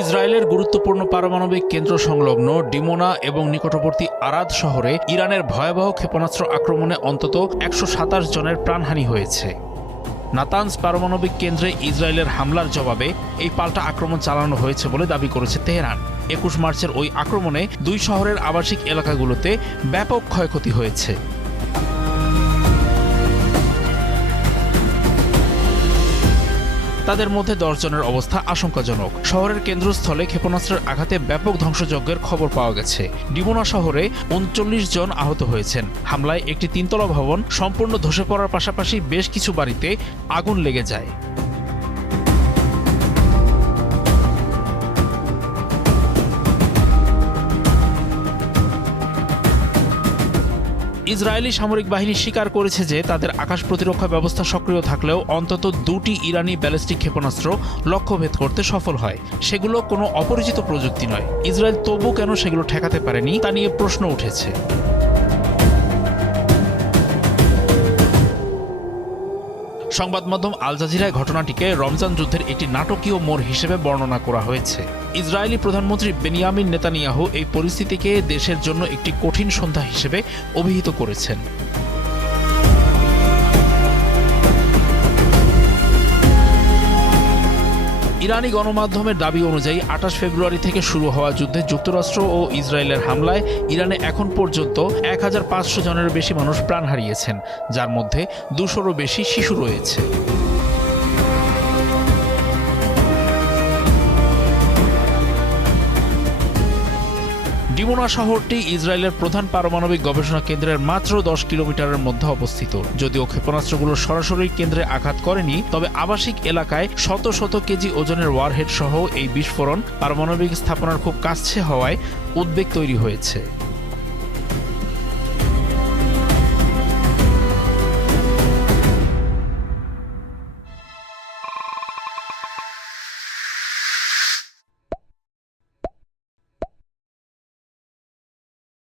ইসরায়েলের গুরুত্বপূর্ণ পারমাণবিক কেন্দ্র সংলগ্ন ডিমোনা এবং নিকটবর্তী আরাদ শহরে ইরানের ভয়াবহ ক্ষেপণাস্ত্র আক্রমণে অন্তত ১২৭ জনের প্রাণহানি হয়েছে। নাতানজ পারমাণবিক কেন্দ্রে ইসরায়েলের হামলার জবাবে এই পাল্টা আক্রমণ চালানো হয়েছে বলে দাবি করেছে তেহরান। ২১ মার্চের ওই আক্রমণে দুই শহরের আবাসিক এলাকাগুলোতে ব্যাপক ক্ষয়ক্ষতি হয়েছে। তাদের মধ্যে ১০ জনের অবস্থা আশঙ্কাজনক। শহরের কেন্দ্রস্থলে ক্ষেপণাস্ত্রের আঘাতে ব্যাপক ধ্বংসযজ্ঞের খবর পাওয়া গেছে। ডিমোনা শহরে ৩৯ জন আহত হয়েছেন। হামলায় একটি তিনতলা ভবন সম্পূর্ণ ধসে পড়ার পাশাপাশি বেশ কিছু বাড়িতে আগুন লেগে যায়। ইসরায়েলি সামরিক বাহিনী স্বীকার করেছে যে তাদের আকাশ প্রতিরক্ষা ব্যবস্থা সক্রিয় থাকলেও অন্তত দুটি ইরানি ব্যালিস্টিক ক্ষেপণাস্ত্র লক্ষ্যভেদ করতে সফল হয়। সেগুলো কোনো অপরিচিত প্রযুক্তি নয়। ইসরায়েল তবু কেন সেগুলো ঠেকাতে পারেনি তা নিয়ে প্রশ্ন উঠেছে। সংবাদ মাধ্যম আল জাজিরায় ঘটনাটিকে রমজান যুদ্ধের একটি নাটকীয় মোড় হিসেবে বর্ণনা করা হয়েছে। ইসরায়েলি প্রধানমন্ত্রী বেনিয়ামিন নেতানিয়াহু এই পরিস্থিতিকে দেশের জন্য একটি কঠিন সন্ধ্যা হিসেবে অভিহিত করেছেন। ইরানি গণমাধ্যমের দাবি অনুযায়ী ২৮ ফেব্রুয়ারি থেকে শুরু হওয়া যুদ্ধে যুক্তরাষ্ট্র ও ইসরায়েলের হামলায় ইরানে এখন পর্যন্ত ১৫০০ জনেরও বেশি মানুষ প্রাণ হারিয়েছেন, যার মধ্যে ২০০রও বেশি শিশু রয়েছে। ডিমোনা শহরটি ইসরায়েলের প্রধান পারমাণবিক গবেষণা কেন্দ্রের মাত্র ১০ কিলোমিটারের মধ্যে অবস্থিত। যদিও ক্ষেপণাস্ত্রগুলো সরাসরি কেন্দ্রে আঘাত করেনি, তবে আবাসিক এলাকায় শত শত কেজি ওজনের ওয়ারহেড সহ এই বিস্ফোরণ পারমাণবিক স্থাপনার খুব কাছে হওয়ায় উদ্বেগ তৈরি হয়েছে।